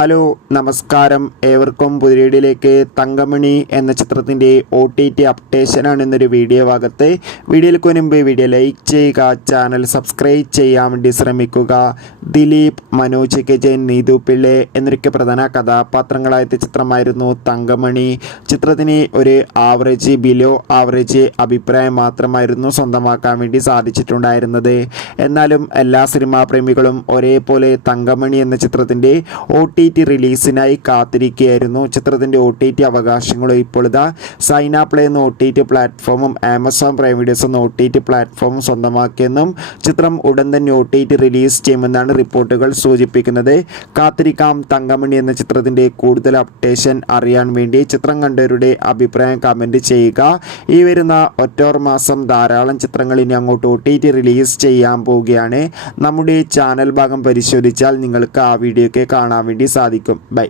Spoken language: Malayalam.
ഹലോ നമസ്കാരം, ഏവർക്കും പുതിയയിലേക്ക് തങ്കമണി എന്ന ചിത്രത്തിൻ്റെ OTT അപ്ഡേഷനാണ് എന്നൊരു വീഡിയോ ഭാഗത്ത്. വീഡിയോയിലേക്ക് മുൻപ് വീഡിയോ ലൈക്ക് ചെയ്യുക, ചാനൽ സബ്സ്ക്രൈബ് ചെയ്യാൻ വേണ്ടി ശ്രമിക്കുക. ദിലീപ്, മനോജ് കെ ജയൻ, നീതു പിള്ളെ എന്നൊക്കെ പ്രധാന കഥാപാത്രങ്ങളായ ചിത്രമായിരുന്നു തങ്കമണി. ചിത്രത്തിന് ഒരു ആവറേജ്, ബിലോ ആവറേജ് അഭിപ്രായം മാത്രമായിരുന്നു സ്വന്തമാക്കാൻ വേണ്ടി സാധിച്ചിട്ടുണ്ടായിരുന്നത്. എന്നാലും എല്ലാ സിനിമാ പ്രേമികളും ഒരേപോലെ തങ്കമണി എന്ന ചിത്രത്തിൻ്റെ OTT റിലീസിനായി കാത്തിരിക്കുകയായിരുന്നു. ചിത്രത്തിൻ്റെ OTT അവകാശങ്ങളും ഇപ്പോൾ സൈന പ്ലേ എന്ന OTT പ്ലാറ്റ്ഫോമും ആമസോൺ പ്രൈം വീഡിയോസ് എന്ന OTT പ്ലാറ്റ്ഫോമും സ്വന്തമാക്കിയെന്നും ചിത്രം ഉടൻ തന്നെ OTT റിലീസ് ചെയ്യുമെന്നാണ് റിപ്പോർട്ടുകൾ സൂചിപ്പിക്കുന്നത്. കാത്തിരിക്കാം തങ്കമണി എന്ന ചിത്രത്തിൻ്റെ കൂടുതൽ അപ്ഡേഷൻ അറിയാൻ വേണ്ടി. ചിത്രം കണ്ടവരുടെ അഭിപ്രായം കമൻറ്റ് ചെയ്യുക. ഈ വരുന്ന ഒക്ടോബർ മാസം ധാരാളം ചിത്രങ്ങൾ ഇനി അങ്ങോട്ട് OTT റിലീസ് ചെയ്യാൻ പോവുകയാണ്. നമ്മുടെ ചാനൽ ഭാഗം പരിശോധിച്ചാൽ നിങ്ങൾക്ക് ആ വീഡിയോ ഒക്കെ കാണാൻ വേണ്ടി സാധിക്കും. ബൈ.